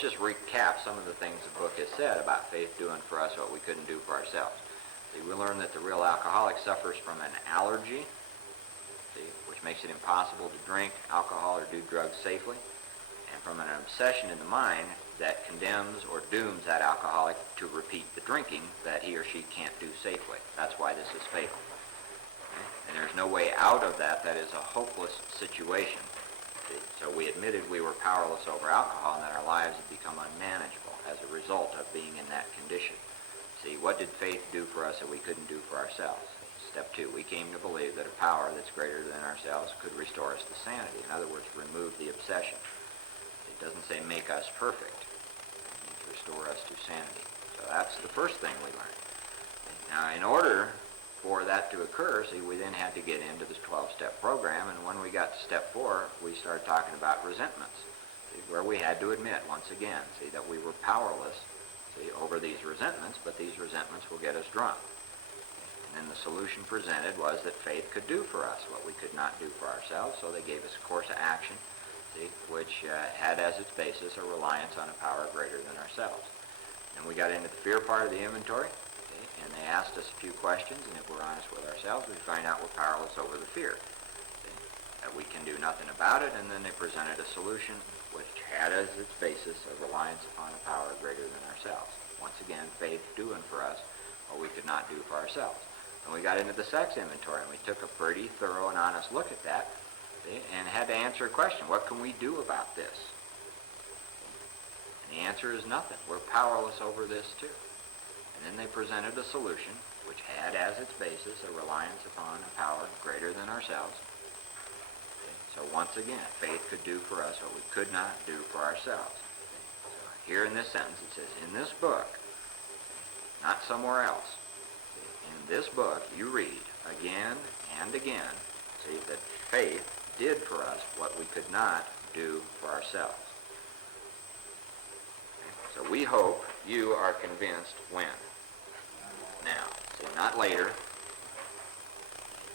let's just recap some of the things the book has said about faith doing for us what we couldn't do for ourselves. See, we learned that the real alcoholic suffers from an allergy, which makes it impossible to drink alcohol or do drugs safely, and from an obsession in the mind that condemns or dooms that alcoholic to repeat the drinking that he or she can't do safely. That's why this is fatal. Okay? And there's no way out of that. That is a hopeless situation. See? So we admitted we were powerless over alcohol and that our lives had become unmanageable as a result of being in that condition. See, what did faith do for us that we couldn't do for ourselves? Step 2, we came to believe that a power that's greater than ourselves could restore us to sanity. In other words, remove the obsession. It doesn't say make us perfect. It means restore us to sanity. So that's the first thing we learned. Now, in order for that to occur, see, we then had to get into this 12-step program, and when we got to step 4, we started talking about resentments, see, where we had to admit, once again, see, that we were powerless, see, over these resentments, but these resentments will get us drunk. And then the solution presented was that faith could do for us what we could not do for ourselves, so they gave us a course of action, see, which had as its basis a reliance on a power greater than ourselves. And we got into the fear part of the inventory, see, and they asked us a few questions, and if we're honest with ourselves, we find out we're powerless over the fear, see, that we can do nothing about it, and then they presented a solution which had as its basis a reliance upon a power greater than ourselves. Once again, faith doing for us what we could not do for ourselves. And we got into the sex inventory, and we took a pretty thorough and honest look at that, see, and had to answer a question: what can we do about this? And the answer is nothing. We're powerless over this too. And then they presented a solution which had as its basis a reliance upon a power greater than ourselves. Okay? So once again, faith could do for us what we could not do for ourselves. Okay? So here in this sentence it says, in this book, not somewhere else, in this book you read again and again, see, that faith did for us what we could not do for ourselves. Okay? So we hope you are convinced when? Now. See, not later.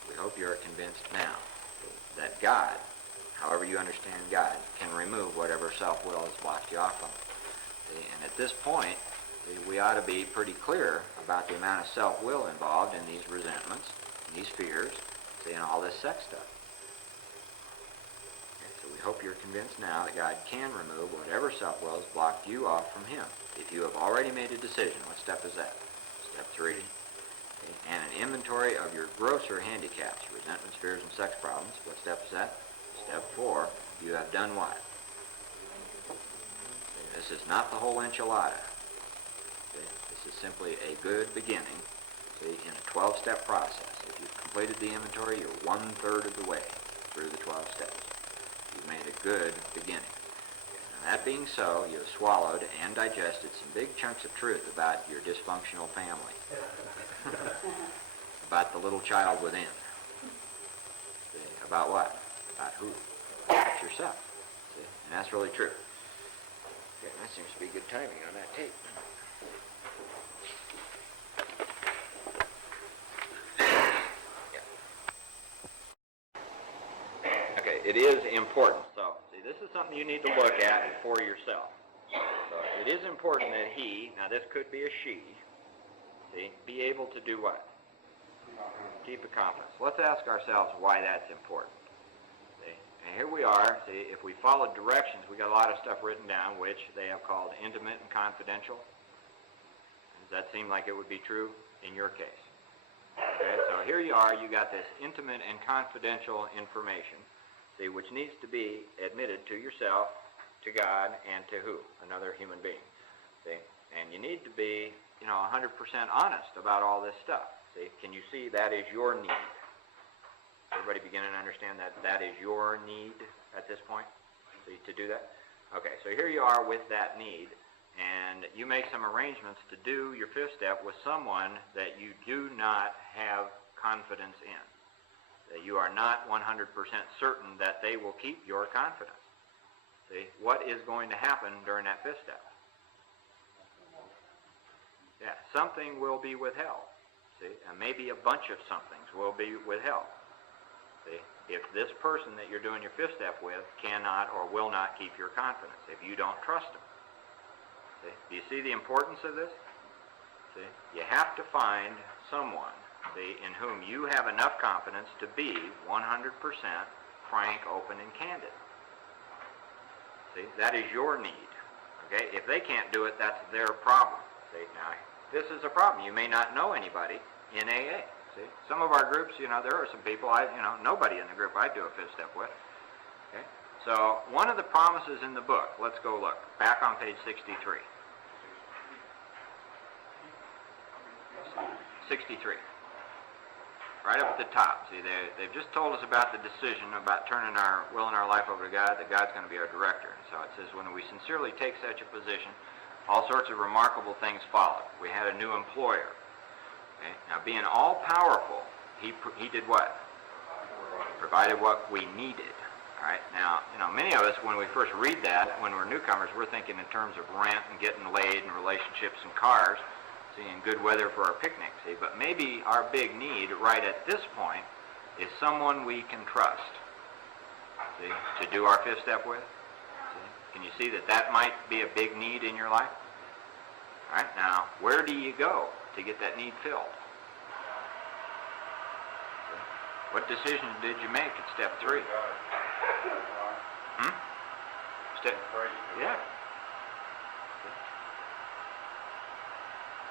We hope you are convinced now that God, however you understand God, can remove whatever self-will has blocked you off from it. See, and at this point, we ought to be pretty clear about the amount of self-will involved in these resentments, and these fears, see, and all this sex stuff. Okay, so we hope you're convinced now that God can remove whatever self-will has blocked you off from Him. If you have already made a decision, what step is that? Step 3. Okay, and an inventory of your grosser handicaps, resentments, fears, and sex problems. What step is that? Step 4. You have done what? Okay, this is not the whole enchilada. This is simply a good beginning, see, in a 12-step process. If you've completed the inventory, you're 1/3 of the way through the 12 steps. You've made a good beginning. And that being so, you have swallowed and digested some big chunks of truth about your dysfunctional family, about the little child within. See, about what? About who? About yourself. See? And that's really true. Okay, that seems to be good timing on that tape. It is important. So, see, this is something you need to look at for yourself. So, it is important that he, now this could be a she, see, be able to do what? Keep a confidence. Let's ask ourselves why that's important. See, and here we are. See, if we followed directions, we got a lot of stuff written down, which they have called intimate and confidential. Does that seem like it would be true in your case? Okay, so here you are. You got this intimate and confidential information, see, which needs to be admitted to yourself, to God, and to who? Another human being. See? And you need to be, 100% honest about all this stuff. See? Can you see that is your need? Everybody beginning to understand that that is your need at this point? See, to do that? Okay, so here you are with that need, and you make some arrangements to do your 5th step with someone that you do not have confidence in. That you are not 100% certain that they will keep your confidence. See, what is going to happen during that 5th step? Yeah, something will be withheld. See, and maybe a bunch of somethings will be withheld. See, if this person that you're doing your 5th step with cannot or will not keep your confidence, if you don't trust them. See? Do you see the importance of this? See? You have to find someone, see, in whom you have enough confidence to be 100% frank, open, and candid. See? That is your need. Okay? If they can't do it, that's their problem. See? Now, this is a problem. You may not know anybody in AA. See? Some of our groups, there are some people, nobody in the group I do a fifth step with. Okay? So, one of the promises in the book, let's go look, back on page 63. 63. Right up at the top. See, they've just told us about the decision about turning our will and our life over to God, that God's going to be our director. And so it says, when we sincerely take such a position, all sorts of remarkable things followed. We had a new employer. Okay? Now, being all-powerful, he did what? Provided what we needed. All right? Now, many of us, when we first read that, when we're newcomers, we're thinking in terms of rent and getting laid and relationships and cars, see, and good weather for our picnic, see. But maybe our big need right at this point is someone we can trust, see, to do our fifth step with. See? Can you see that might be a big need in your life? All right, now, where do you go to get that need filled? See? What decision did you make at step 3? Step, yeah.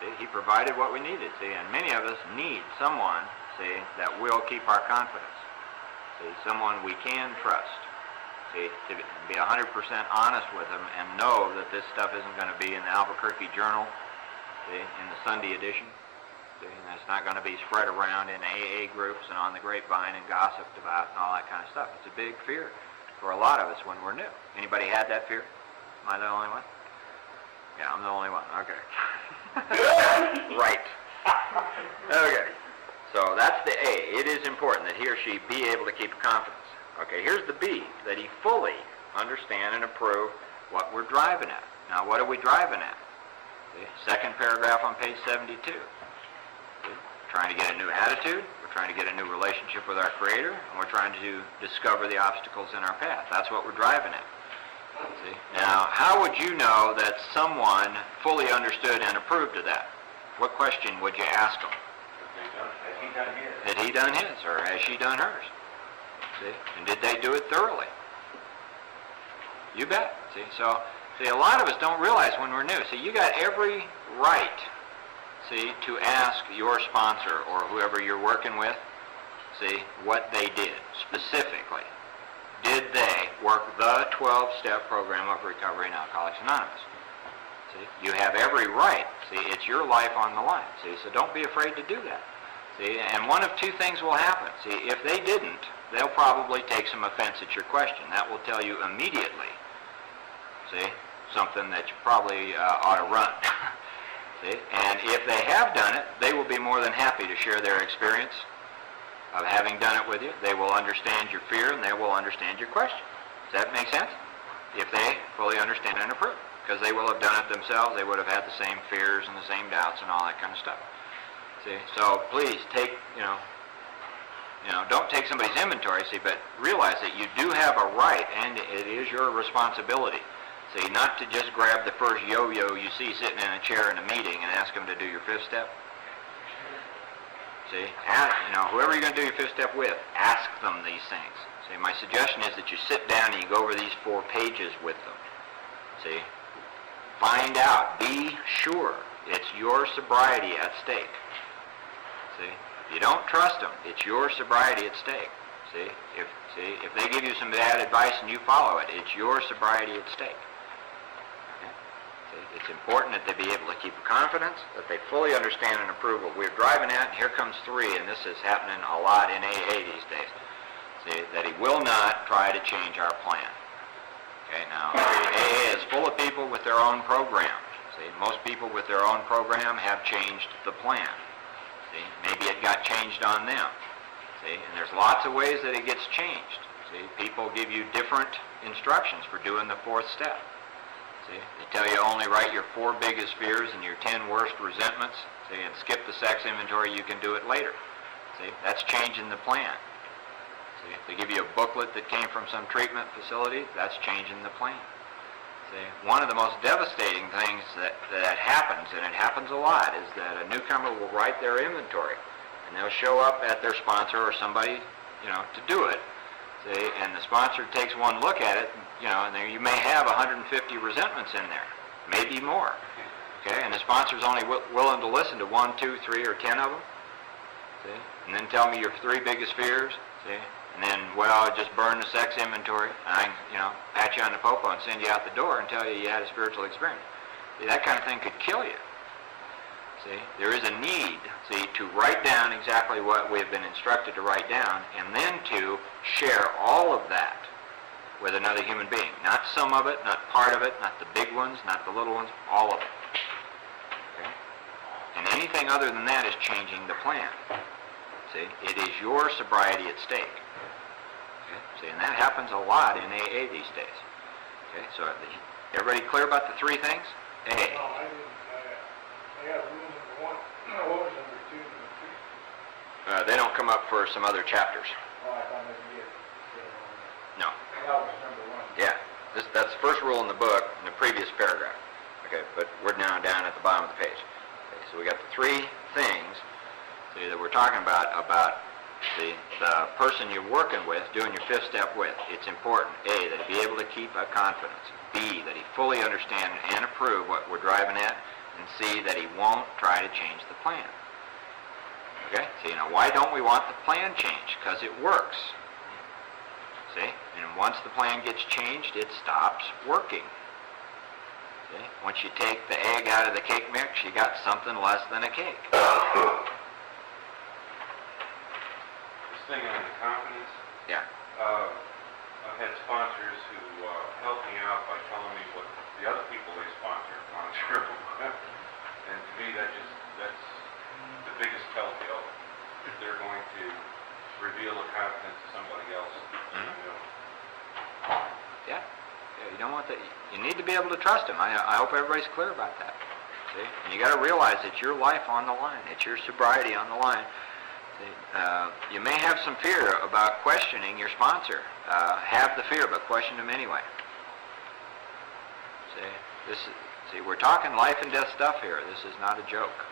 See, he provided what we needed, see, and many of us need someone, see, that will keep our confidence. See, someone we can trust. See, to be 100% honest with them and know that this stuff isn't going to be in the Albuquerque Journal, see, in the Sunday edition. See, and it's not going to be spread around in AA groups and on the grapevine and gossiped about and all that kind of stuff. It's a big fear for a lot of us when we're new. Anybody had that fear? Am I the only one? Yeah, I'm the only one. Okay. Right. Okay. So that's the A. It is important that he or she be able to keep confidence. Okay, here's the B, that he fully understand and approve what we're driving at. Now, what are we driving at? See, second paragraph on page 72. See, we're trying to get a new attitude, we're trying to get a new relationship with our Creator, and we're trying to discover the obstacles in our path. That's what we're driving at. See? Now, how would you know that someone fully understood and approved of that? What question would you ask them? Has he done his? Had he done his, or has she done hers? See? And did they do it thoroughly? You bet. See? So, a lot of us don't realize when we're new. See, you got every right, see, to ask your sponsor or whoever you're working with, see, what they did specifically. Did they work the 12-step program of Recovery in Alcoholics Anonymous? See, you have every right. See, it's your life on the line. See, so don't be afraid to do that. See, and one of two things will happen. See, if they didn't, they'll probably take some offense at your question. That will tell you immediately, see, something that you probably ought to run. See, and if they have done it, they will be more than happy to share their experience of having done it with you. They will understand your fear and they will understand your question. Does that make sense? If they fully understand and approve. Because they will have done it themselves. They would have had the same fears and the same doubts and all that kind of stuff. See? So please take, don't take somebody's inventory, see, but realize that you do have a right and it is your responsibility. See, not to just grab the first yo-yo you see sitting in a chair in a meeting and ask them to do your fifth step. See, whoever you're going to do your fifth step with, ask them these things. See, my suggestion is that you sit down and you go over these 4 pages with them. See, find out, be sure it's your sobriety at stake. See, if you don't trust them, it's your sobriety at stake. See, if they give you some bad advice and you follow it, it's your sobriety at stake. It's important that they be able to keep confidence, that they fully understand and approve what we're driving at. And here comes 3, and this is happening a lot in AA these days. See, that he will not try to change our plan. Okay, now, AA is full of people with their own program. See, most people with their own program have changed the plan. See, maybe it got changed on them. See, and there's lots of ways that it gets changed. See, people give you different instructions for doing the 4th step. See, they tell you only write your 4 biggest fears and your 10 worst resentments. See, and skip the sex inventory, you can do it later. See, that's changing the plan. See, if they give you a booklet that came from some treatment facility, that's changing the plan. See, one of the most devastating things that happens, and it happens a lot, is that a newcomer will write their inventory, and they'll show up at their sponsor or somebody, to do it. See, and the sponsor takes one look at it, and there you may have 150 resentments in there, maybe more. Okay, and the sponsor's only willing to listen to 1, 2, 3, or 10 of them. See, and then tell me your 3 biggest fears. See, and then, well, just burn the sex inventory, and I can, pat you on the popo and send you out the door and tell you you had a spiritual experience. See, that kind of thing could kill you. See, there is a need, to write down exactly what we have been instructed to write down, and then to share all of that with another human being. Not some of it, not part of it, not the big ones, not the little ones, all of it. Okay? And anything other than that is changing the plan. See, it is your sobriety at stake. Okay? See, and that happens a lot in AA these days. Okay, so everybody clear about the 3 things? A. No, I didn't. I got rule number 1. What was number 2 and 3? They don't come up for some other chapters. Oh, I thought maybe it. No. That was number 1. Yeah, that's the first rule in the book in the previous paragraph. Okay, but we're now down at the bottom of the page. Okay, so we got the 3 things that we're talking about the person you're working with, doing your 5th step with. It's important, A, that he be able to keep a confidence. B, that he fully understand and approve what we're driving at. And C, that he won't try to change the plan. Okay? See, why don't we want the plan changed? Because it works. See? And once the plan gets changed, it stops working. See? Once you take the egg out of the cake mix, you got something less than a cake. This thing on the confidence, Yeah. I've had sponsors who help me out by telling me what the other people they sponsor on zero. And to me, that's the biggest telltale. If they're going to reveal a confidence to somebody else. Yeah. You don't want that. You need to be able to trust him. I hope everybody's clear about that. See? And you got to realize it's your life on the line. It's your sobriety on the line. See? You may have some fear about questioning your sponsor. Have the fear, but question him anyway. See, we're talking life and death stuff here. This is not a joke.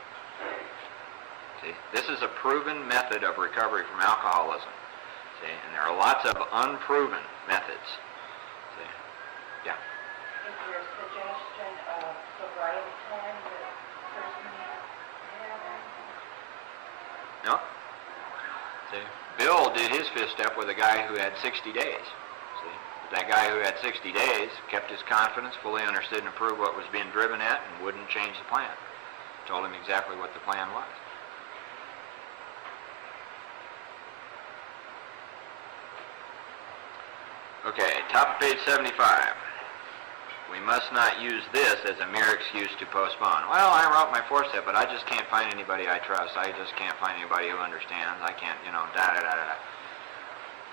See, this is a proven method of recovery from alcoholism. See, and there are lots of unproven methods. See, yeah. Is there a suggestion of sobriety plan that the person has? No? See, Bill did his 5th step with a guy who had 60 days. See, that guy who had 60 days kept his confidence, fully understood and approved what was being driven at, and wouldn't change the plan. Told him exactly what the plan was. Okay, top of page 75. We must not use this as a mere excuse to postpone. Well, I wrote my 4th step, but I just can't find anybody I trust. I just can't find anybody who understands. I can't, da-da-da-da-da.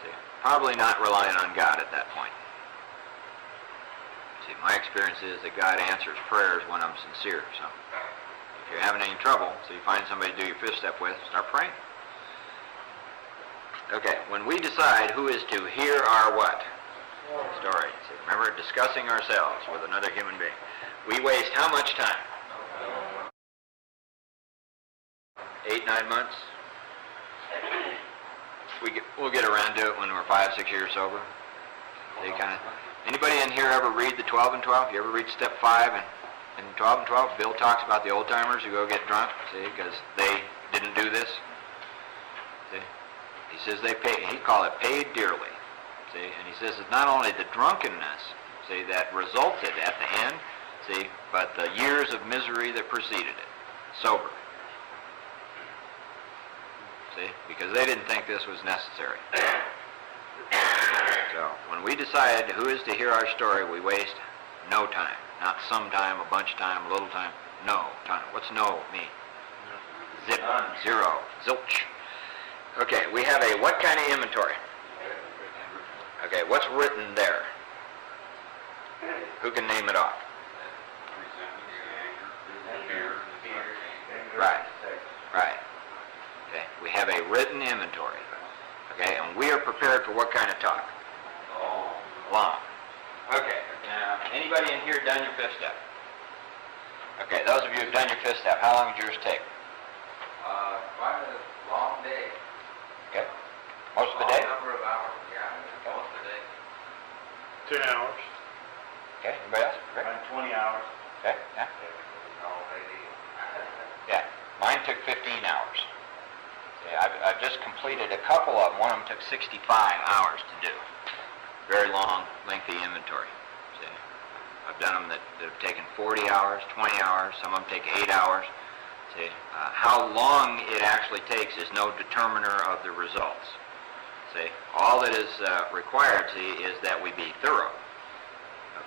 See, probably not relying on God at that point. See, my experience is that God answers prayers when I'm sincere. So, if you're having any trouble, so you find somebody to do your 5th step with, start praying. Okay, when we decide who is to hear our what? Story. See, remember, discussing ourselves with another human being. We waste how much time? 8, 9 months? We'll get around to it when we're 5, 6 years sober. They anybody in here ever read the 12 and 12? You ever read step 5 and 12 and 12? Bill talks about the old timers who go get drunk, see, because they didn't do this. See? He says he call it paid dearly. See, and he says it's not only the drunkenness, see, that resulted at the end, see, but the years of misery that preceded it, sober. See, because they didn't think this was necessary. So, when we decide who is to hear our story, we waste no time. Not some time, a bunch of time, a little time. No time. What's no mean? Zip, zero, zilch. Okay, we have a what kind of inventory? Okay, what's written there? Who can name it off? Right. Right. Okay, we have a written inventory. Okay, and we are prepared for what kind of talk? Long. Okay, now, any anybody in here done your fifth step? Okay, those of you who've done your fifth step, how long did yours take? Quite a long day. Okay. Most of the day? Long number of hours, yeah, most of the day. 10 hours. Okay, anybody else? Rick? 20 hours. Okay, yeah. Oh, maybe. Yeah, mine took 15 hours. Yeah, I've just completed a couple of them. One of them took 65 hours to do. Very long, lengthy inventory. See, I've done them that have taken 40 hours, 20 hours. Some of them take 8 hours. See, how long it actually takes is no determiner of the results. See, all that is required, see, is that we be thorough.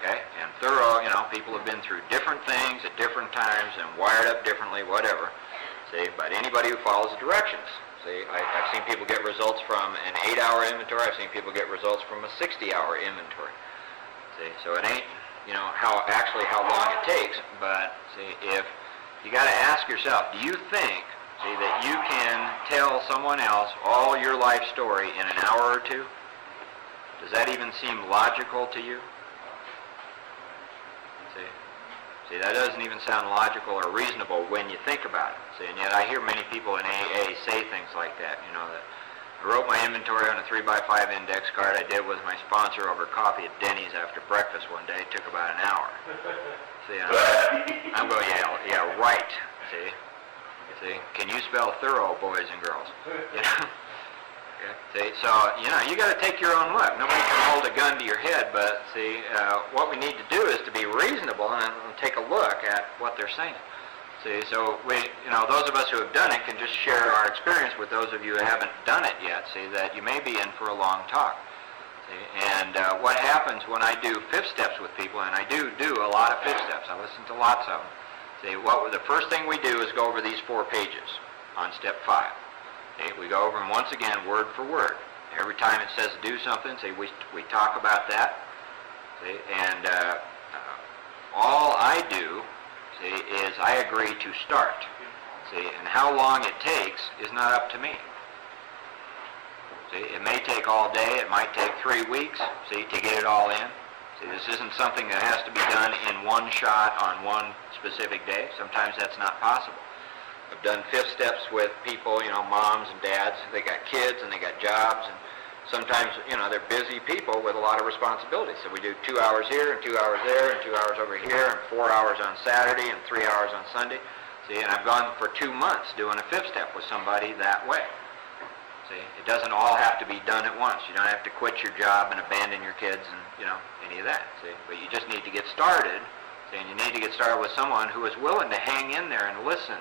Okay, and thorough, you know, people have been through different things at different times and wired up differently, whatever. See, but anybody who follows the directions. See, I've seen people get results from an 8-hour inventory. I've seen people get results from a 60-hour inventory. See, so it ain't, you know, how long it takes, but see, if you got to ask yourself, do you think, see, that you can tell someone else all your life story in an hour or two? Does that even seem logical to you? See, that doesn't even sound logical or reasonable when you think about it. See, and yet I hear many people in AA say things like that, you know, that I wrote my inventory on a 3x5 index card. I did with my sponsor over coffee at Denny's after breakfast one day. It took about an hour. See, I'm going, yeah, right. See, can you spell thorough, boys and girls? You know? See, so, you know, you got to take your own look. Nobody can hold a gun to your head, but see, what we need to do is to be reasonable and take a look at what they're saying. See, so we, you know, those of us who have done it can just share our experience with those of you who haven't done it yet, see, that you may be in for a long talk. See, and what happens when I do fifth steps with people, and I do a lot of fifth steps, I listen to lots of them. See, the first thing we do is go over these 4 pages on step 5. Okay, we go over them once again, word for word. Every time it says do something, see, we talk about that. See, and all I do, see, is I agree to start. See, and how long it takes is not up to me. See, it may take all day, it might take 3 weeks, see, to get it all in. See, this isn't something that has to be done in one shot on one specific day. Sometimes that's not possible. I've done fifth steps with people, you know, moms and dads. They got kids and they got jobs, and sometimes, you know, they're busy people with a lot of responsibilities. So we do 2 hours here and 2 hours there and 2 hours over here and 4 hours on Saturday and 3 hours on Sunday. See, and I've gone for 2 months doing a fifth step with somebody that way. See, it doesn't all have to be done at once. You don't have to quit your job and abandon your kids and, you know, any of that. See, but you just need to get started. See, and you need to get started with someone who is willing to hang in there and listen,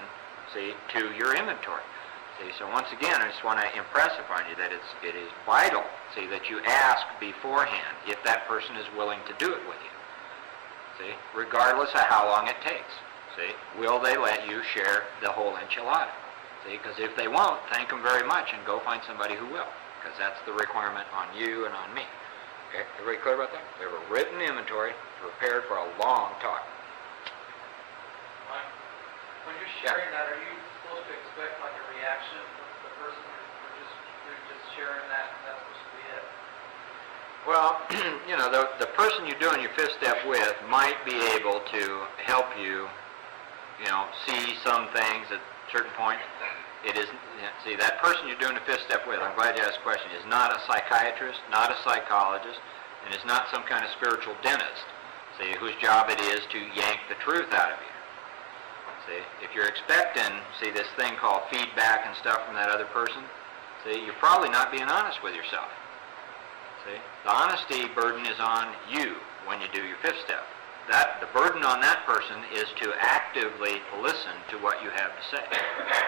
see, to your inventory. See, so once again, I just want to impress upon you that it is vital, see, that you ask beforehand if that person is willing to do it with you. See, regardless of how long it takes. See, will they let you share the whole enchilada? See, because if they won't, thank them very much and go find somebody who will, because that's the requirement on you and on me. Okay, everybody clear about that? We have a written inventory prepared for a long talk. Mike, when you're sharing that, are you supposed to expect like a reaction from the person, or you're just sharing that and that's supposed to be it? Well, you know, the person you're doing your fifth step with might be able to help you, you know, see some things at certain points. It is, see, that person you're doing the fifth step with, I'm glad you asked the question, is not a psychiatrist, not a psychologist, and is not some kind of spiritual dentist, see, whose job it is to yank the truth out of you. See, if you're expecting, see, this thing called feedback and stuff from that other person, see, you're probably not being honest with yourself. See, the honesty burden is on you when you do your fifth step. The burden on that person is to actively listen to what you have to say.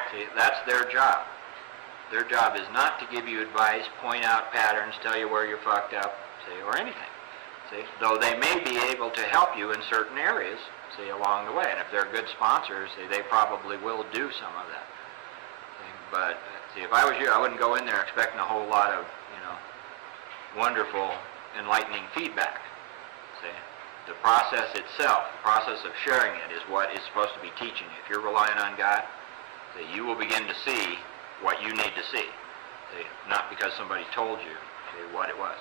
See, that's their job. Their job is not to give you advice, point out patterns, tell you where you're fucked up, see, or anything. See, though they may be able to help you in certain areas, see, along the way. And if they're good sponsors, see, they probably will do some of that. See, but, see, if I was you, I wouldn't go in there expecting a whole lot of, you know, wonderful, enlightening feedback. See, the process itself, the process of sharing it is what is supposed to be teaching you. If you're relying on God, see, you will begin to see what you need to see. See, not because somebody told you, see, what it was.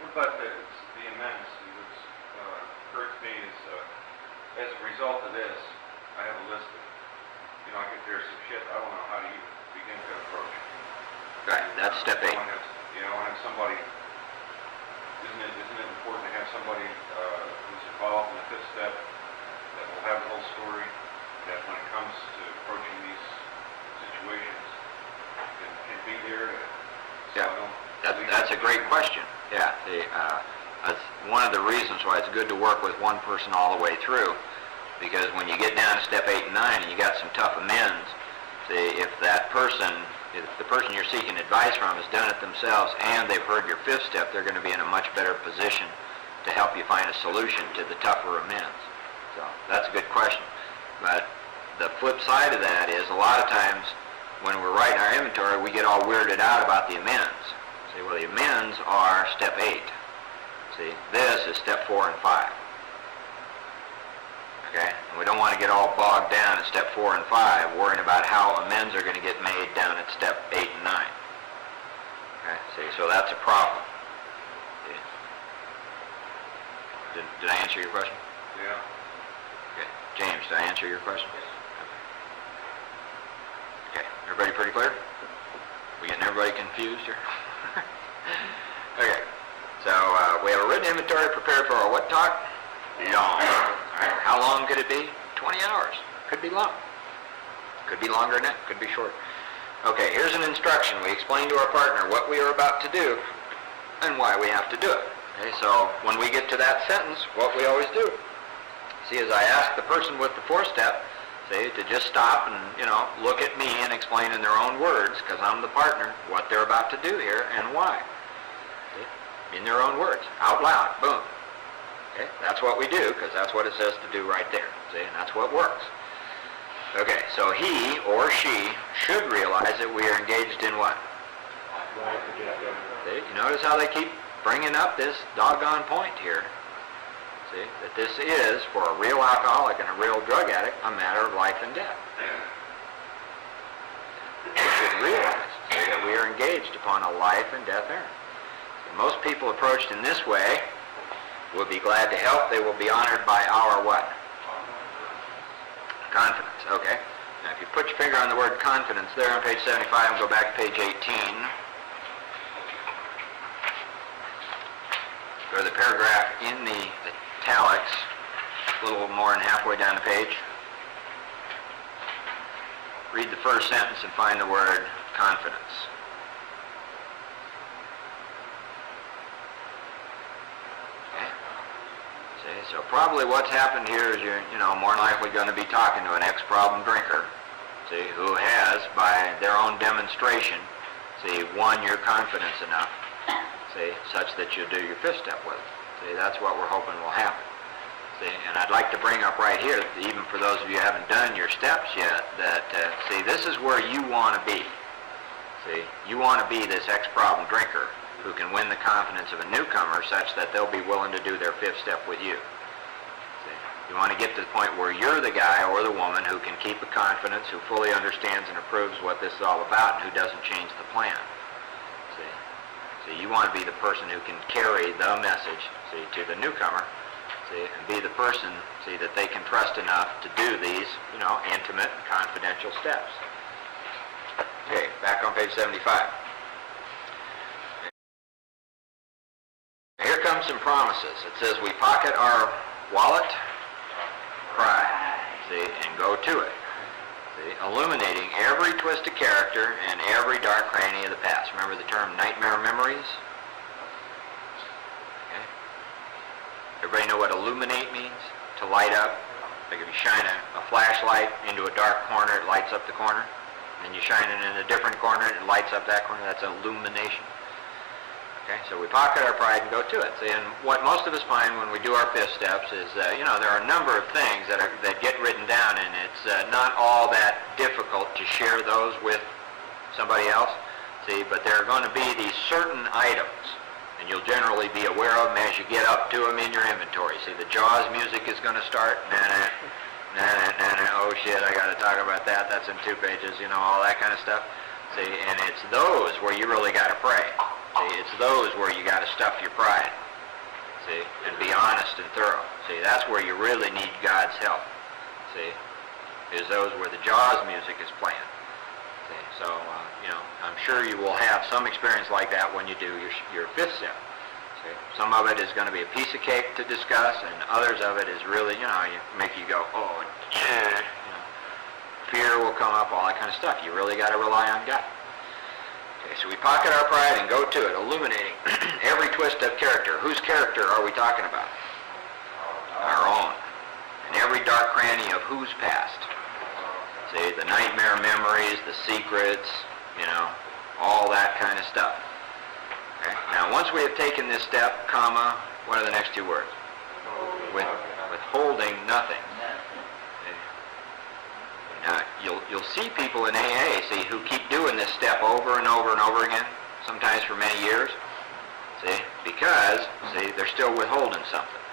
What about the amends? occurred to me is, as a result of this, I have a list of, I think there's some shit, I don't know how to even begin to approach. Right, that's step 8. I want to have somebody, isn't it important to have somebody who's involved in the 5th step that will have the whole story, that when it comes to approaching these situations, can be there to, so Yeah. I don't... That's a great question. Yeah, that's one of the reasons why it's good to work with one person all the way through, because when you get down to step 8 and 9 and you got some tough amends, see, if the person you're seeking advice from has done it themselves and they've heard your 5th step, they're going to be in a much better position to help you find a solution to the tougher amends. So that's a good question. But the flip side of that is a lot of times when we're writing our inventory, we get all weirded out about the amends. See, well, the amends are step 8. See, this is step 4 and 5. Okay? And we don't want to get all bogged down at step 4 and 5, worrying about how amends are going to get made down at step 8 and 9. Okay? See, so that's a problem. See? Did I answer your question? Yeah. Okay. James, did I answer your question? Okay. Everybody pretty clear? We getting everybody confused here? Okay. So we have a written inventory prepared for our what talk? Long. All right. How long could it be? 20 hours. Could be long. Could be longer than that. Could be short. Okay, here's an instruction. We explain to our partner what we are about to do and why we have to do it. Okay, so when we get to that sentence, what we always do. See, as I ask the person with the 4th step, see, to just stop and, look at me and explain in their own words, because I'm the partner, what they're about to do here and why. See? In their own words, out loud, boom. Okay, that's what we do, because that's what it says to do right there. See, and that's what works. Okay, so he or she should realize that we are engaged in what? See, you notice how they keep bringing up this doggone point here. See, that this is, for a real alcoholic and a real drug addict, a matter of life and death. We should realize that we are engaged upon a life and death errand. And most people approached in this way will be glad to help. They will be honored by our what? Confidence. Okay. Now, if you put your finger on the word confidence there on page 75 and go back to page 18, go to the paragraph in the italics, a little more than halfway down the page. Read the first sentence and find the word confidence. Okay. See, so probably what's happened here is you're, more than likely going to be talking to an ex-problem drinker, see, who has, by their own demonstration, see, won your confidence enough, see, such that you'll do your 5th step with it. See, that's what we're hoping will happen. See, and I'd like to bring up right here, even for those of you who haven't done your steps yet, that, see, this is where you want to be. See, you want to be this ex-problem drinker who can win the confidence of a newcomer such that they'll be willing to do their 5th step with you. See, you want to get to the point where you're the guy or the woman who can keep a confidence, who fully understands and approves what this is all about, and who doesn't change the plan. See, so you want to be the person who can carry the message, see, to the newcomer, see, and be the person, see, that they can trust enough to do these, intimate and confidential steps. Okay, back on page 75. Here comes some promises. It says we pocket our wallet, pride, see, and go to it. See, illuminating every twist of character and every dark cranny of the past. Remember the term nightmare memories? Okay. Everybody know what illuminate means? To light up. Like if you shine a flashlight into a dark corner, it lights up the corner. And you shine it in a different corner, it lights up that corner. That's illumination. Okay, so we pocket our pride and go to it. See, and what most of us find when we do our 5th steps is, there are a number of things that get written down, and it's not all that difficult to share those with somebody else. See, but there are going to be these certain items, and you'll generally be aware of them as you get up to them in your inventory. See, the Jaws music is going to start. Oh shit, I got to talk about that. That's in 2 pages. All that kind of stuff. See, and it's those where you really got to pray. See, it's those where you got to stuff your pride, see, and be honest and thorough. See, that's where you really need God's help. See, is those where the Jaws music is playing. See, so, I'm sure you will have some experience like that when you do your fifth step. See, some of it is going to be a piece of cake to discuss, and others of it is really, make you go, oh, yeah. Fear will come up, all that kind of stuff. You really got to rely on God. Okay, so we pocket our pride and go to it, illuminating every twist of character. Whose character are we talking about? Our own. And every dark cranny of whose past? See, the nightmare memories, the secrets, all that kind of stuff. Okay? Now, once we have taken this step, comma, what are the next two words? Withholding nothing. Okay? Now, you'll see people in AA, see, who keep doing this step over and over and over again, sometimes for many years. See, because, see, they're still withholding something.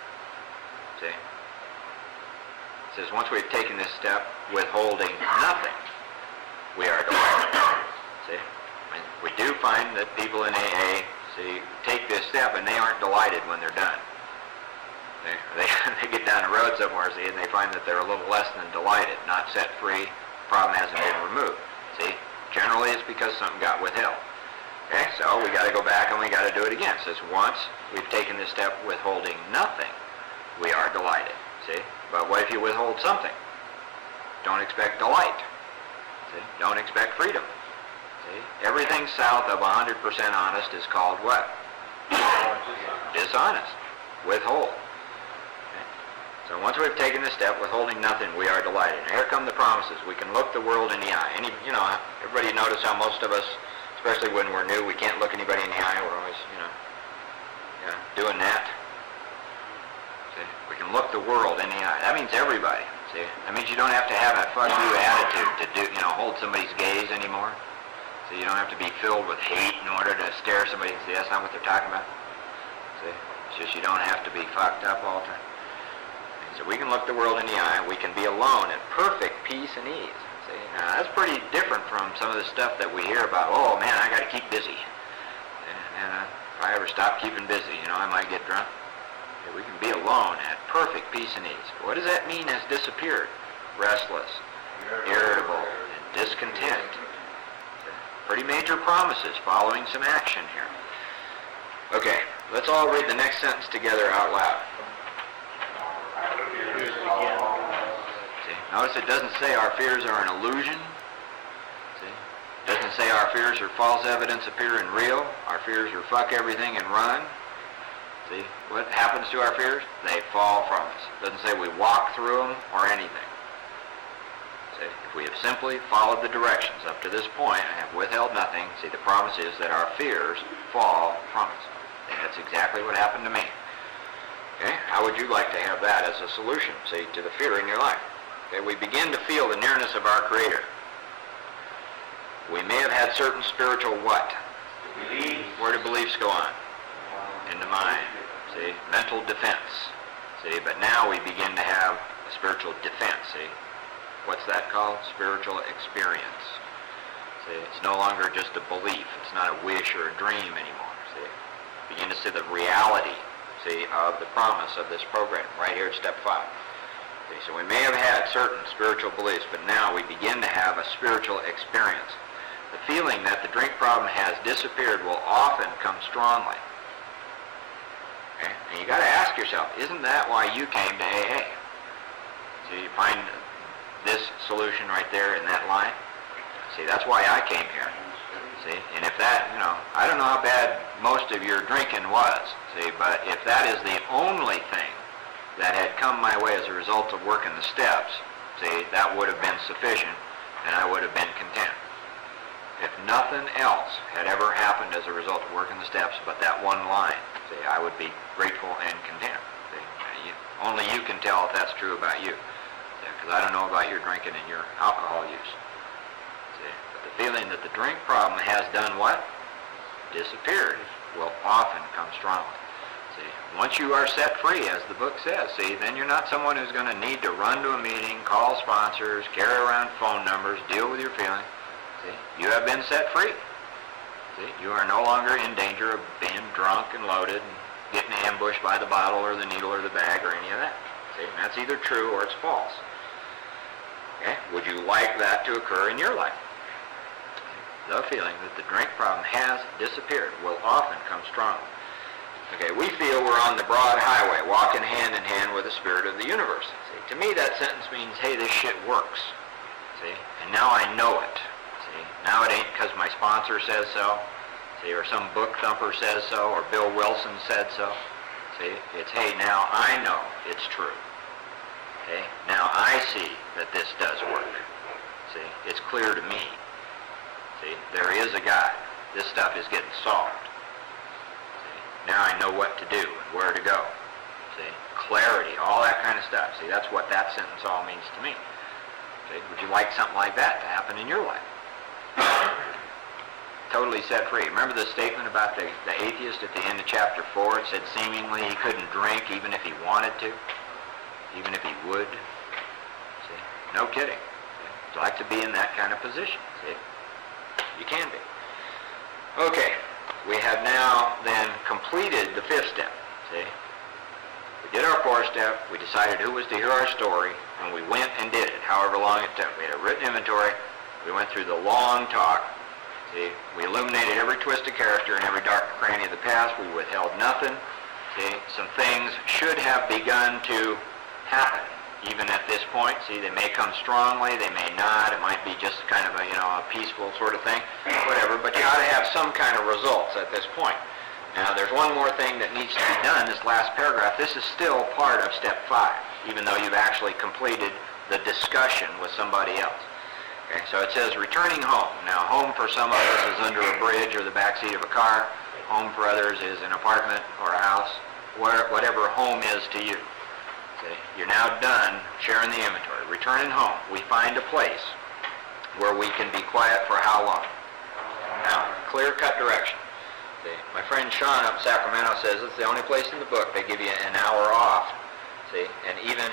See? It says, once we've taken this step, withholding nothing, we are delighted. See? I mean, we do find that people in AA, see, take this step and they aren't delighted when they're done. They get down the road somewhere, see, and they find that they're a little less than delighted, not set free, the problem hasn't been removed. See? Generally it's because something got withheld. Okay, so we got to go back and we got to do it again. It says, once we've taken this step withholding nothing, we are delighted. See? But what if you withhold something? Don't expect delight. See? Don't expect freedom. See? Everything south of 100% honest is called what? Dishonest. Withhold. Okay? So once we've taken this step, withholding nothing, we are delighted. And here come the promises. We can look the world in the eye. Everybody notice how most of us, especially when we're new, we can't look anybody in the eye. We're always, doing that. See? We can look the world in the eye. That means everybody. See? That means you don't have to have a fuck you attitude to hold somebody's gaze anymore. So you don't have to be filled with hate in order to stare at somebody and see that's not what they're talking about. See? It's just you don't have to be fucked up all the time. So we can look the world in the eye. We can be alone in perfect peace and ease. See? Now that's pretty different from some of the stuff that we hear about. Oh man, I got to keep busy. And if I ever stop keeping busy, I might get drunk. We can be alone at perfect peace and ease. What does that mean has disappeared? Restless, irritable, and discontent. Pretty major promises following some action here. Okay, let's all read the next sentence together out loud. See, notice it doesn't say our fears are an illusion. See, it doesn't say our fears are false evidence appearing real. Our fears are fuck everything and run. See, what happens to our fears? They fall from us. It doesn't say we walk through them or anything. See, if we have simply followed the directions up to this point and have withheld nothing, see, the promise is that our fears fall from us. And that's exactly what happened to me. Okay, how would you like to have that as a solution, see, to the fear in your life? Okay, we begin to feel the nearness of our Creator. We may have had certain spiritual what? Beliefs. Where do beliefs go on? In the mind. See, mental defense. See, but now we begin to have a spiritual defense. See, what's that called? Spiritual experience. See, it's no longer just a belief. It's not a wish or a dream anymore. See, begin to see the reality, see, of the promise of this program right here at step 5. See, so we may have had certain spiritual beliefs, but now we begin to have a spiritual experience. The feeling that the drink problem has disappeared will often come strongly. Okay? And you got to ask yourself, isn't that why you came to AA? So you find this solution right there in that line? See, that's why I came here. See, and if that, I don't know how bad most of your drinking was, see, but if that is the only thing that had come my way as a result of working the steps, see, that would have been sufficient, and I would have been content. If nothing else had ever happened as a result of working the steps but that one line, see, I would be grateful and content. See, only you can tell if that's true about you, because I don't know about your drinking and your alcohol use. See, but the feeling that the drink problem has done what? Disappeared will often come strongly. See, once you are set free, as the book says, see, then you're not someone who's going to need to run to a meeting, call sponsors, carry around phone numbers, deal with your feelings. See, you have been set free. See, you are no longer in danger of being drunk and loaded and, getting ambushed by the bottle or the needle or the bag or any of that. See, and that's either true or it's false. Okay? Would you like that to occur in your life? The feeling that the drink problem has disappeared will often come strongly. Okay, we feel we're on the broad highway, walking hand in hand with the spirit of the universe. See, to me that sentence means, hey, this shit works. See, and now I know it. See, now it ain't because my sponsor says so. See, or some book thumper says so, or Bill Wilson said so. See, it's, hey, now I know it's true. Okay, now I see that this does work. See, it's clear to me. See, there is a God. This stuff is getting solved. See, now I know what to do and where to go. See, clarity, all that kind of stuff. See, that's what that sentence all means to me. See, would you like something like that to happen in your life? Totally set free. Remember the statement about the atheist at the end of chapter 4? It said seemingly he couldn't drink even if he wanted to, even if he would. See, no kidding. See? Would you like to be in that kind of position? See? You can be. Okay, we have now then completed the 5th step. See? We did our 4th step, we decided who was to hear our story, and we went and did it, however long it took. We had a written inventory, we went through the long talk. See? We illuminated every twisted character and every dark cranny of the past, we withheld nothing. See? Some things should have begun to happen. Even at this point, see, they may come strongly, they may not, it might be just kind of a, a peaceful sort of thing, whatever, but you ought to have some kind of results at this point. Now, there's one more thing that needs to be done, this last paragraph. This is still part of step 5, even though you've actually completed the discussion with somebody else. Okay, so it says returning home. Now, home for some of us is under a bridge or the backseat of a car. Home for others is an apartment or a house, whatever home is to you. You're now done sharing the inventory. Returning home, we find a place where we can be quiet for how long? Now, clear-cut direction. See, my friend Sean up in Sacramento says it's the only place in the book they give you an hour off. See, and even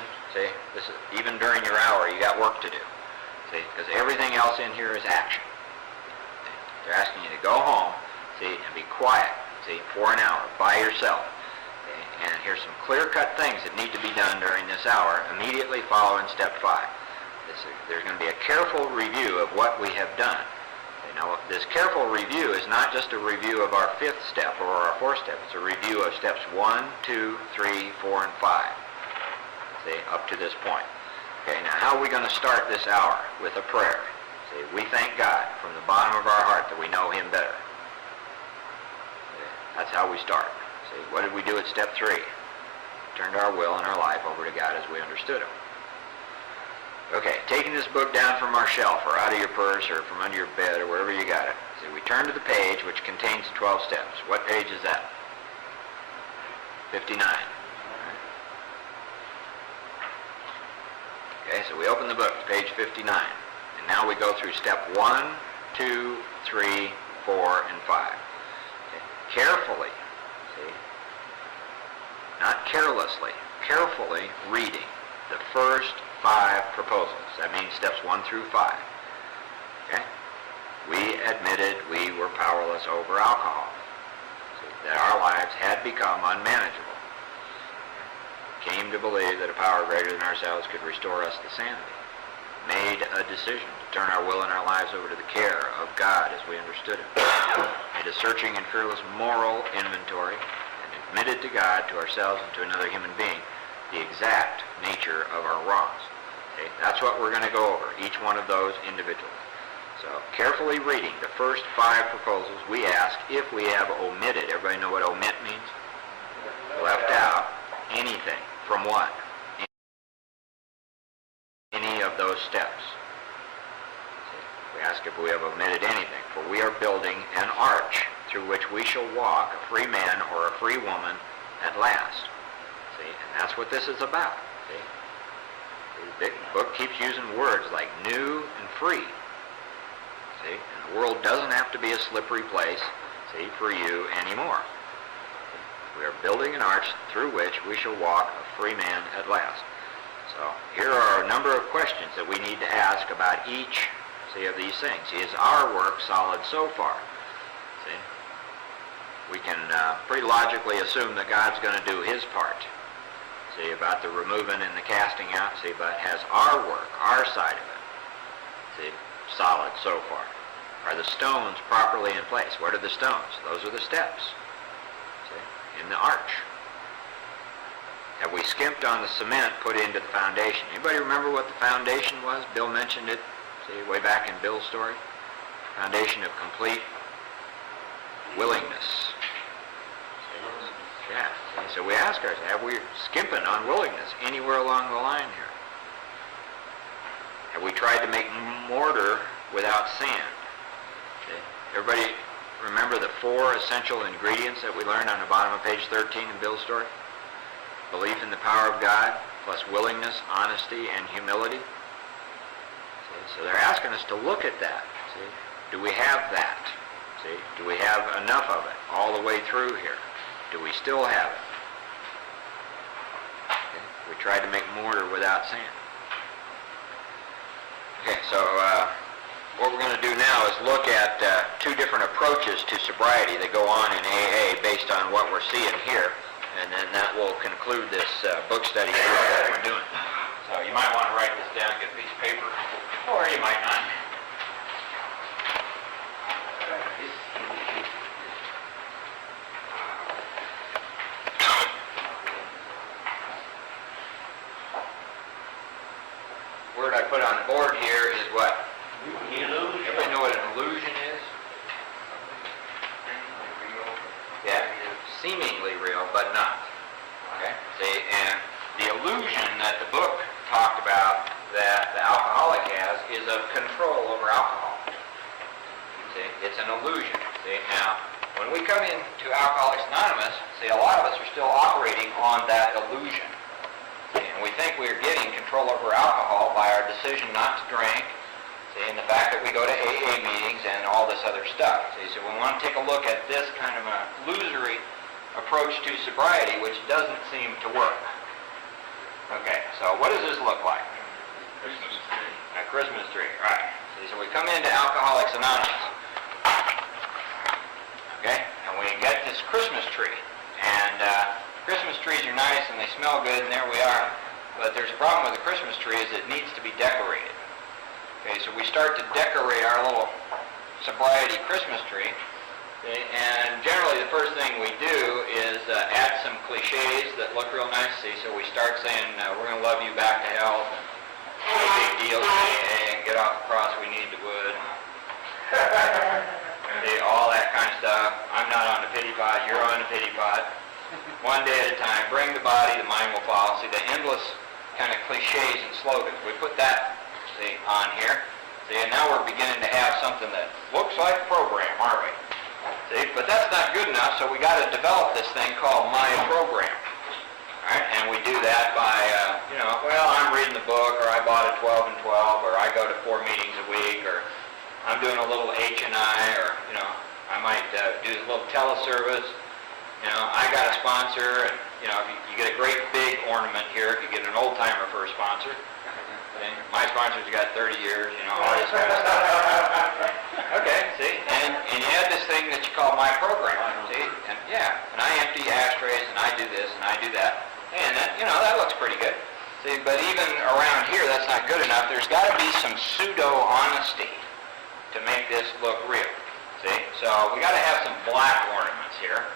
during your hour, you got work to do. See, because everything else in here is action. See, they're asking you to go home, see, and be quiet, see, for an hour by yourself. And here's some clear-cut things that need to be done during this hour, immediately following step 5. There's going to be a careful review of what we have done. Now, this careful review is not just a review of our 5th step or our 4th step. It's a review of steps 1, 2, 3, 4, and 5. See, up to this point. Okay, now how are we going to start this hour? With a prayer. See, we thank God from the bottom of our heart that we know Him better. See, that's how we start. See, what did we do at step 3? Turned our will and our life over to God as we understood Him. Okay, taking this book down from our shelf or out of your purse or from under your bed or wherever you got it. See, we turn to the page which contains 12 steps. What page is that? 59. Okay, so we open the book, page 59. And now we go through step 1, 2, 3, 4, and 5. Okay. Carefully, see, not carelessly, carefully reading the first 5 proposals. That means steps 1 through 5. Okay? We admitted we were powerless over alcohol. See, that our lives had become unmanageable. Came to believe that a power greater than ourselves could restore us to sanity. Made a decision to turn our will and our lives over to the care of God as we understood Him. Made a searching and fearless moral inventory and admitted to God, to ourselves, and to another human being the exact nature of our wrongs. Okay? That's what we're going to go over, each one of those individually. So carefully reading the first 5 proposals, we ask if we have omitted. Everybody know what omit means? Left out anything from what? Any of those steps. We ask if we have omitted anything, for we are building an arch through which we shall walk, a free man or a free woman, at last. See, and that's what this is about. See, the book keeps using words like new and free. See, and the world doesn't have to be a slippery place, see, for you anymore. We are building an arch through which we shall walk a free man at last. So here are a number of questions that we need to ask about each, see, of these things. Is our work solid so far? See? we can pretty logically assume that God's going to do his part. See, about the removing and the casting out, see, but has our work, our side of it, see, solid so far? Are the stones properly in place? What are the stones? Those are the steps, see, in the arch. Have we skimped on the cement put into the foundation? Anybody remember what the foundation was? Bill mentioned it, see, way back in Bill's story. Foundation of complete willingness. Yeah, see, so we ask ourselves, have we skimping on willingness anywhere along the line here? Have we tried to make mortar without sand? See, everybody remember the 4 essential ingredients that we learned on the bottom of page 13 in Bill's story? Belief in the power of God, plus willingness, honesty, and humility. See, so they're asking us to look at that. See, do we have that? See, do we have enough of it all the way through here? Do we still have it? Okay. We tried to make mortar without sand. Okay, so what we're going to do now is look at 2 different approaches to sobriety that go on in AA based on what we're seeing here. And then that will conclude this book study that we're doing. So you might want to write this down, get a piece of paper, or you might not. Word I put on the board here is what? Illusion. Everybody know what an illusion is? Yeah, seemingly real, but not. Okay? See, and the illusion that the book talked about that the alcoholic has is of control over alcohol. See, it's an illusion. See, now, when we come into Alcoholics Anonymous, see, a lot of us are still operating on that illusion. See, and we think we're getting control over alcohol by our decision not to drink, see, and the fact that we go to AA meetings and all this other stuff. See, so we want to take a look at this kind of an illusory approach to sobriety, which doesn't seem to work. Okay, so what does this look like? Christmas tree. A Christmas tree, right. See, so we come into Alcoholics Anonymous. Okay, and we get this Christmas tree. And Christmas trees are nice and they smell good, and there we are. But there's a problem with the Christmas tree is it needs to be decorated. Okay, so we start to decorate our little sobriety Christmas tree. Okay, and generally the first thing we do is add some cliches that look real nice. See, so we start saying, we're going to love you back to health, and no big deal, and get off the cross, we need the wood. See, all that kind of stuff. I'm not on the pity pot, you're on the pity pot. One day at a time, bring the body, the mind will follow. See, the endless kind of cliches and slogans. We put that, see, on here. See, and now we're beginning to have something that looks like a program, aren't we? See, but that's not good enough, so we got to develop this thing called My Program. All right, and we do that by, well, I'm reading the book, or I bought a 12 and 12, or I go to 4 meetings a week, or I'm doing a little H&I, or, I might do a little teleservice. I got a sponsor, and, you get a great big ornament here if you get an old-timer for a sponsor. And my sponsor's got 30 years, all this kind of stuff. Okay, see, and you have this thing that you call My Program, see, and and I empty ashtrays, and I do this, and I do that, and that, that looks pretty good. See, but even around here, that's not good enough. There's got to be some pseudo-honesty to make this look real, see. So we got to have some black ornaments here,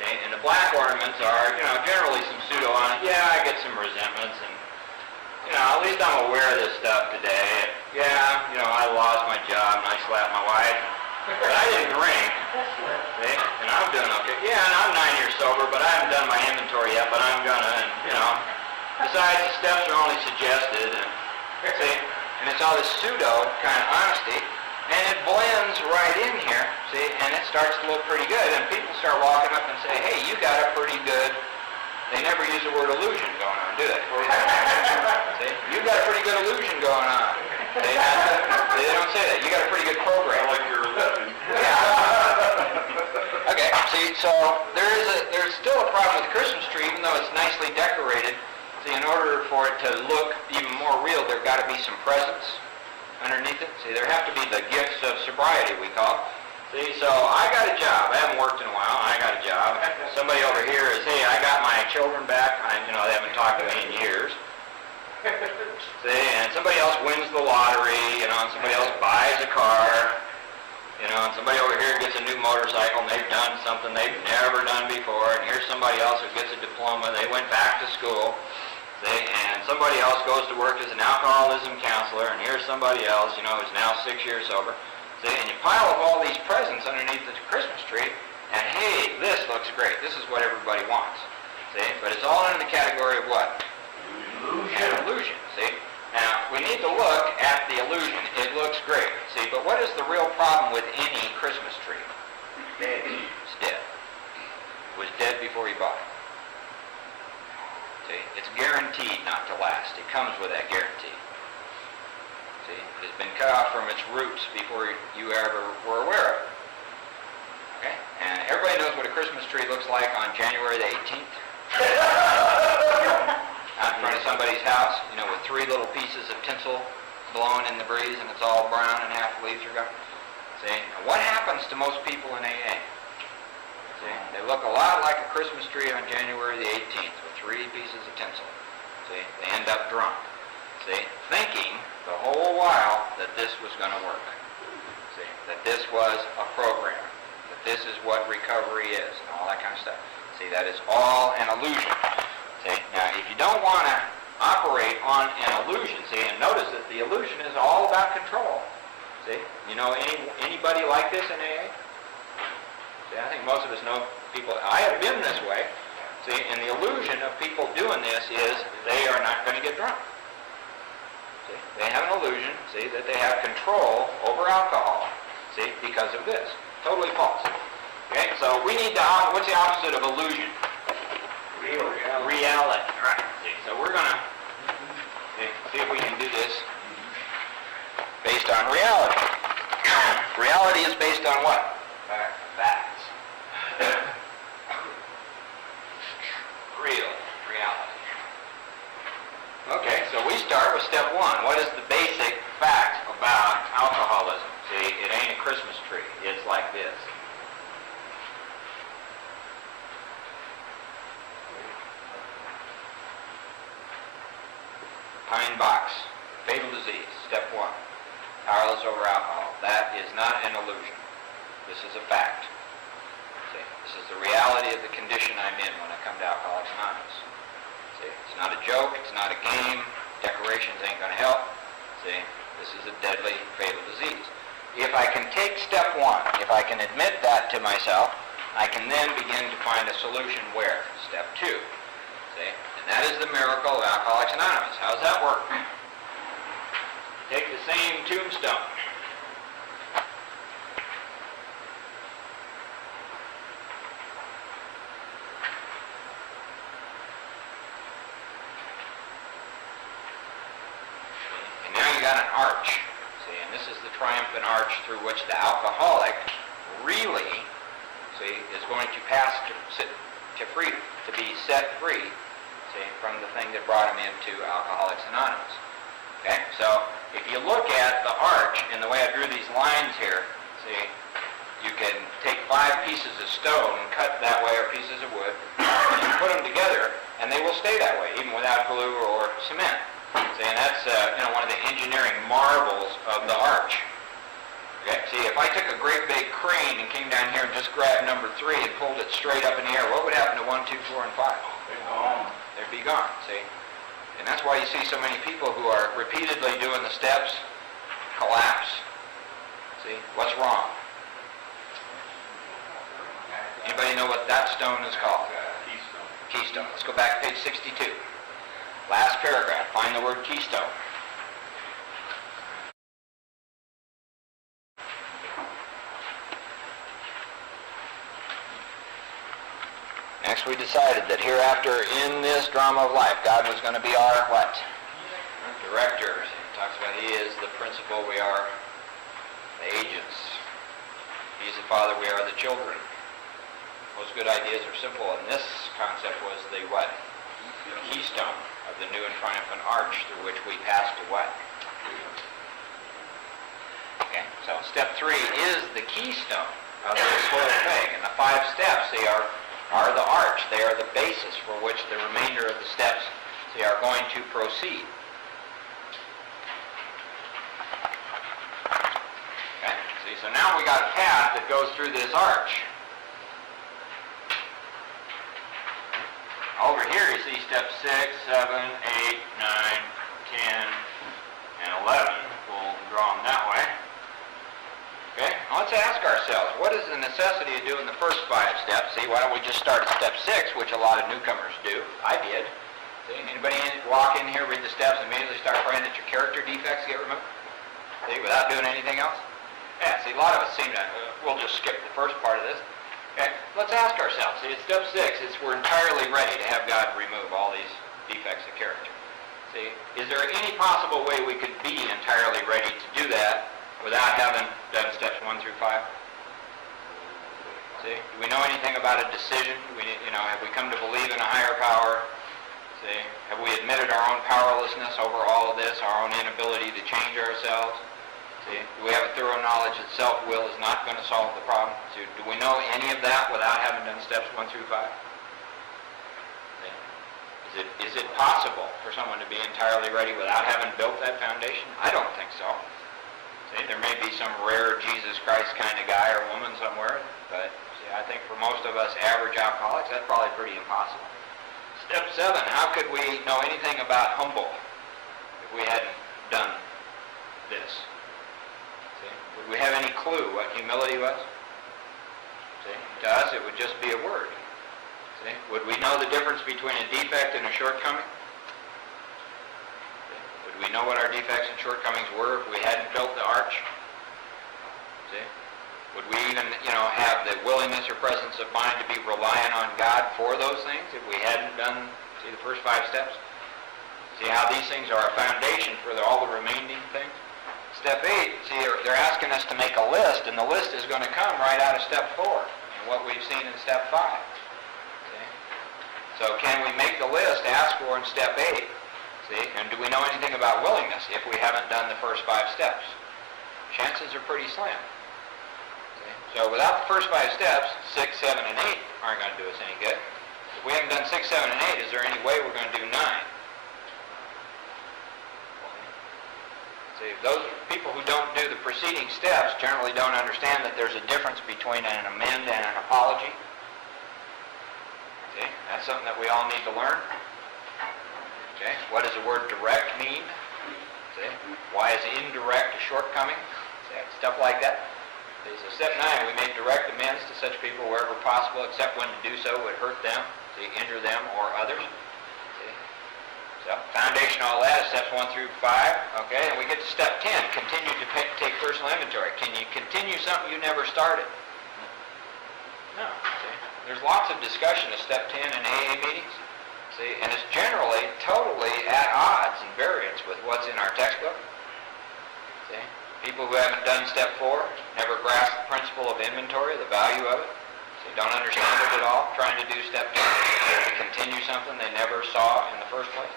see, and the black ornaments are, generally some pseudo-honesty. Yeah, I get some resentments, and at least I'm aware of this stuff today. I lost my job and I slapped my wife, but I didn't drink, see, and I'm doing okay. Yeah, and I'm 9 years sober, but I haven't done my inventory yet, but I'm gonna, and, besides, the steps are only suggested, and, see, and it's all this pseudo kind of honesty, and it blends right in here, see, and it starts to look pretty good, and people start walking up and say, hey, you got a pretty good. They never use the word illusion going on, do they? See? You've got a pretty good illusion going on. They don't say that. You got a pretty good program. I like your illusion. Yeah. Okay, see, so there's still a problem with the Christmas tree, even though it's nicely decorated. See, in order for it to look even more real, there've got to be some presents underneath it. See, there have to be the gifts of sobriety, we call it. See, so I got a job. I haven't worked in a while. I got a job. Somebody over here is, hey, I got my children back. They haven't talked to me in years. See, and somebody else wins the lottery, and somebody else buys a car, and somebody over here gets a new motorcycle, and they've done something they've never done before, and here's somebody else who gets a diploma. They went back to school. See, and somebody else goes to work as an alcoholism counselor, and here's somebody else, who's now 6 years sober. See, and you pile up all these presents underneath the Christmas tree, and hey, this looks great. This is what everybody wants. See, but it's all in the category of what? An illusion. See, now we need to look at the illusion. It looks great. See, but what is the real problem with any Christmas tree? It's dead. It was dead before you bought it. See, it's guaranteed not to last. It comes with that guarantee. See, it has been cut off from its roots before you ever were aware of it. Okay? And everybody knows what a Christmas tree looks like on January the 18th. Out in front of somebody's house, with 3 little pieces of tinsel blowing in the breeze, and it's all brown and half the leaves are gone. See, now what happens to most people in AA? See, they look a lot like a Christmas tree on January the 18th with 3 pieces of tinsel. See, they end up drunk. See, thinking the whole while that this was going to work. See, that this was a program, that this is what recovery is, and all that kind of stuff. See, that is all an illusion. See, now if you don't want to operate on an illusion, see, and notice that the illusion is all about control. See, anybody like this in AA? See, I think most of us know people. I have been this way. See, and the illusion of people doing this is they are not going to get drunk. See, they have an illusion, see, that they have control over alcohol, see, because of this. Totally false. Okay, so we need to, what's the opposite of illusion? Reality. Right. See, so we're going to see if we can do this based on reality. Reality is based on what? Facts. Reality. Okay, so we start with step 1. What is the basic fact about alcoholism? See, it ain't a Christmas tree. It's like this. Pine box, fatal disease, step 1. Powerless over alcohol. That is not an illusion. This is a fact. See, this is the reality of the condition I'm in when I come to Alcoholics Anonymous. See, it's not a joke, it's not a game, decorations ain't going to help. See, this is a deadly, fatal disease. If I can take step 1, if I can admit that to myself, I can then begin to find a solution where? Step 2. See? And that is the miracle of Alcoholics Anonymous. How does that work? Take the same tombstone. And now you got an arch. See, and this is the triumphant arch through which the alcoholic really, see, is going to pass to freedom, to be set free, see, from the thing that brought him into Alcoholics Anonymous. Okay, so if you look at the arch and the way I drew these lines here, see, you can take 5 pieces of stone and cut that way, or pieces of wood, and you put them together, and they will stay that way, even without glue or cement. See, and that's one of the engineering marvels of the arch. Okay, see, if I took a great big crane and came down here and just grabbed number 3 and pulled it straight up in the air, what would happen to 1, 2, 4, and 5? They'd be gone, see? And that's why you see so many people who are repeatedly doing the steps collapse. See, what's wrong? Anybody know what that stone is called? Keystone. Keystone. Let's go back to page 62. Last paragraph, find the word keystone. Next, we decided that hereafter in this drama of life, God was going to be our what? Director. He talks about He is the principal, we are the agents. He's the Father, we are the children. Most good ideas are simple, and this concept was the what? The keystone of the new and triumphant arch through which we pass to what? Okay, so step 3 is the keystone of this whole thing, and the 5 steps, they are the arch. They are the basis for which the remainder of the steps, see, are going to proceed. Okay, see, so now we got a path that goes through this arch. Over here you see steps 6, 7, 8, 9, 10, and 11. We'll draw them that way. Okay, now let's ask ourselves, what is the necessity of doing the first 5 steps? See, why don't we just start at step 6, which a lot of newcomers do. I did. See, anybody walk in here, read the steps, and immediately start praying that your character defects get removed? See, without doing anything else? Yeah, see, a lot of us seem to, we'll just skip the first part of this. Okay, let's ask ourselves, see, at step 6, we're entirely ready to have God remove all these defects of character. See, is there any possible way we could be entirely ready to do that without having done steps 1 through 5? See, do we know anything about a decision? Have we come to believe in a higher power? See, have we admitted our own powerlessness over all of this, our own inability to change ourselves? See, do we have a thorough knowledge that self-will is not going to solve the problem? See, do we know any of that without having done steps 1 through 5? See, is it possible for someone to be entirely ready without having built that foundation? I don't think so. See, there may be some rare Jesus Christ kind of guy or woman somewhere, but see, I think for most of us average alcoholics, that's probably pretty impossible. Step 7, how could we know anything about humble if we hadn't done this? See, would we have any clue what humility was? See, to us it would just be a word. See, would we know the difference between a defect and a shortcoming? Would we know what our defects and shortcomings were if we hadn't built the arch? See? Would we even, have the willingness or presence of mind to be reliant on God for those things if we hadn't done, see, the first 5 steps? See how these things are a foundation for all the remaining things? Step 8, see, they're asking us to make a list, and the list is going to come right out of step 4 and what we've seen in step 5. See? So can we make the list asked for in step 8? See, and do we know anything about willingness if we haven't done the first 5 steps? Chances are pretty slim. See? So without the first 5 steps, 6, 7, and 8 aren't going to do us any good. If we haven't done 6, 7, and 8, is there any way we're going to do 9? See, those people who don't do the preceding steps generally don't understand that there's a difference between an amend and an apology. See, that's something that we all need to learn. Okay, what does the word direct mean? See, why is indirect a shortcoming? See, stuff like that. See, so step 9, we make direct amends to such people wherever possible, except when to do so would hurt them, see, injure them or others. See, so foundation, all that is steps 1 through 5. Okay, and we get to step 10, continue to take personal inventory. Can you continue something you never started? No. See, there's lots of discussion of step 10 in AA meetings. See, and it's generally totally at odds and variance with what's in our textbook. See, people who haven't done step 4 never grasp the principle of inventory, the value of it. See, don't understand it at all, trying to do step 10 to continue something they never saw in the first place.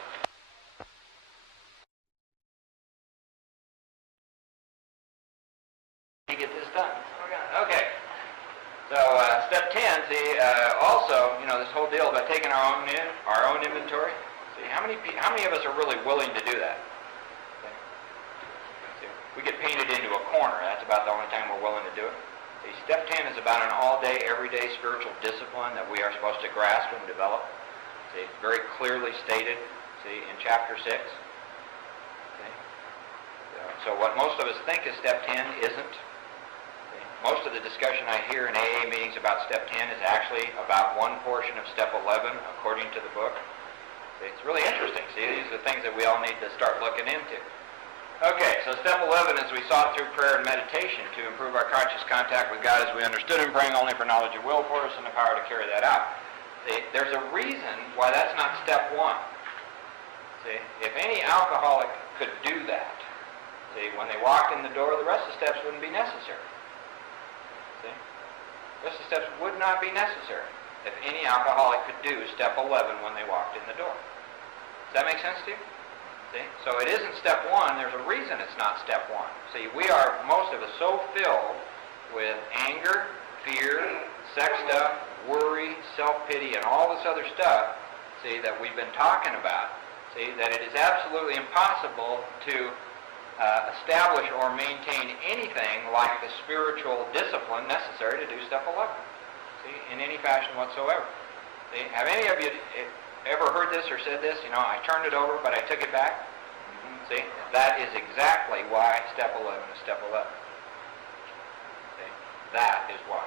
You get this done. Okay. So step 10, see, also, this whole deal about taking our own inventory. See, how many of us are really willing to do that? See, we get painted into a corner. That's about the only time we're willing to do it. See, step 10 is about an all-day, everyday spiritual discipline that we are supposed to grasp and develop. See, it's very clearly stated, see, in chapter 6. See? So what most of us think is step 10 isn't. Most of the discussion I hear in AA meetings about step 10 is actually about one portion of step 11, according to the book. It's really interesting. See, these are the things that we all need to start looking into. Okay, so step 11 is we sought through prayer and meditation to improve our conscious contact with God as we understood Him, praying only for knowledge of will for us and the power to carry that out. See, there's a reason why that's not step 1. See, if any alcoholic could do that, see, when they walked in the door, the rest of the steps wouldn't be necessary. See? The rest of the steps would not be necessary if any alcoholic could do step 11 when they walked in the door. Does that make sense to you? See? So it isn't step one. There's a reason it's not step one. See, we are, most of us, so filled with anger, fear, sex stuff, worry, self-pity, and all this other stuff, see, that we've been talking about, see, that it is absolutely impossible to establish or maintain anything like the spiritual discipline necessary to do step 11, see, in any fashion whatsoever. See, have any of you ever heard this or said this? You know, I turned it over, but I took it back. See, that is exactly why step 11 is step 11. See, that is why.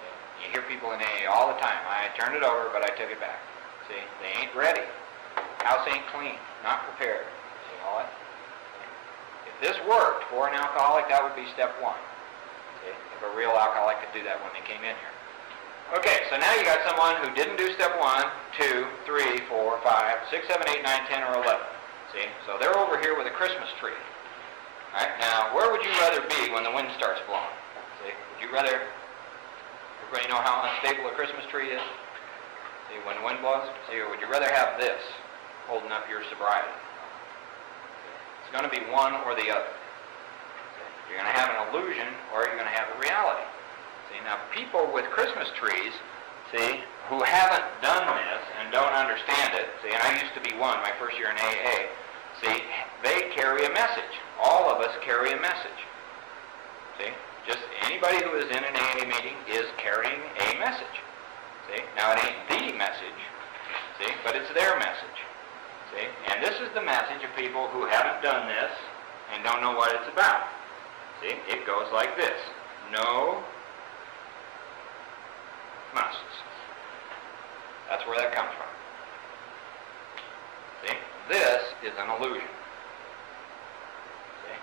See, you hear people in AA all the time, I turned it over, but I took it back. See, they ain't ready. House ain't clean, not prepared. See all that? If this worked for an alcoholic, that would be step one. See, if a real alcoholic could do that when they came in here. Okay, so now you got someone who didn't do step 1, 2, 3, 4, 5, 6, 7, 8, 9, 10, or 11. See, so they're over here with a Christmas tree. All right, now where would you rather be when the wind starts blowing? See, would you rather, everybody know how unstable a Christmas tree is? See, when the wind blows? See, or would you rather have this holding up your sobriety? It's going to be one or the other. See, you're going to have an illusion or you're going to have a reality. See, now people with Christmas trees, see, who haven't done this and don't understand it, see, and I used to be one my first year in AA, see, they carry a message. All of us carry a message. See, just anybody who is in an AA meeting is carrying a message. See, now it ain't the message, see, but it's their message. See, and this is the message of people who haven't done this and don't know what it's about. See, it goes like this. No musts. That's where that comes from. See? This is an illusion. See?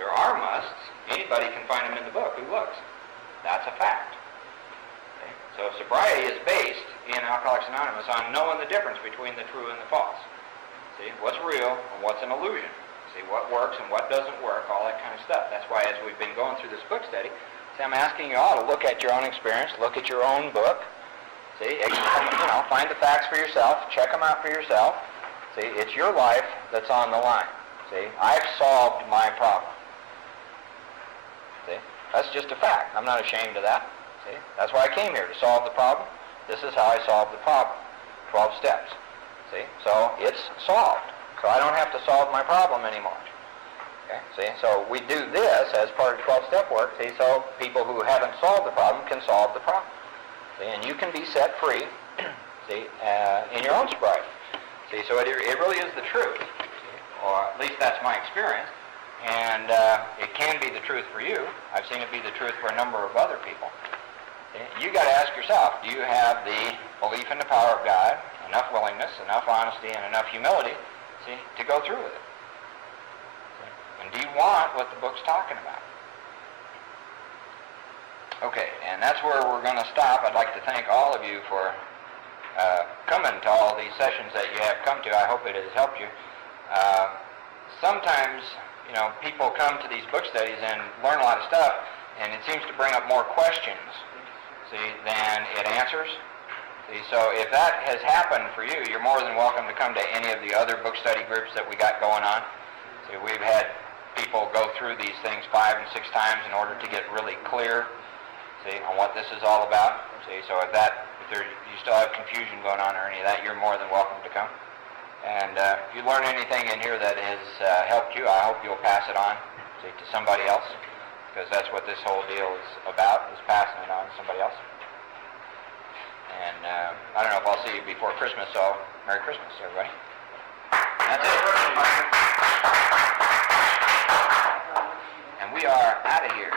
There are musts. Anybody can find them in the book who looks. That's a fact. See? So sobriety is based in Alcoholics Anonymous on knowing the difference between the true and the false. See? What's real and what's an illusion. See? What works and what doesn't work, all that kind of stuff. That's why as we've been going through this book study, see, I'm asking you all to look at your own experience, look at your own book. See, find the facts for yourself, check them out for yourself. See, it's your life that's on the line. See, I've solved my problem. See, that's just a fact. I'm not ashamed of that. See, that's why I came here, to solve the problem. This is how I solved the problem. 12 steps. See, so it's solved. So I don't have to solve my problem anymore. Okay, see, so we do this as part of 12-step work, see, so people who haven't solved the problem can solve the problem. See, and you can be set free, see, in your own sobriety. See, so it really is the truth, see, or at least that's my experience, and it can be the truth for you. I've seen it be the truth for a number of other people. See, you got to ask yourself, do you have the belief in the power of God, enough willingness, enough honesty, and enough humility, see, to go through with it? See? And do you want what the book's talking about? Okay, and that's where we're going to stop. I'd like to thank all of you for coming to all these sessions that you have come to. I hope it has helped you. Sometimes, people come to these book studies and learn a lot of stuff, and it seems to bring up more questions, see, than it answers. See, so if that has happened for you, you're more than welcome to come to any of the other book study groups that we got going on. See, we've had people go through these things 5 and 6 times in order to get really clear, see, on what this is all about. See, so if you still have confusion going on or any of that, you're more than welcome to come. And if you learn anything in here that has helped you, I hope you'll pass it on, see, to somebody else, because that's what this whole deal is about, is passing it on to somebody else. And I don't know if I'll see you before Christmas, so Merry Christmas, everybody. That's it. And we are out of here.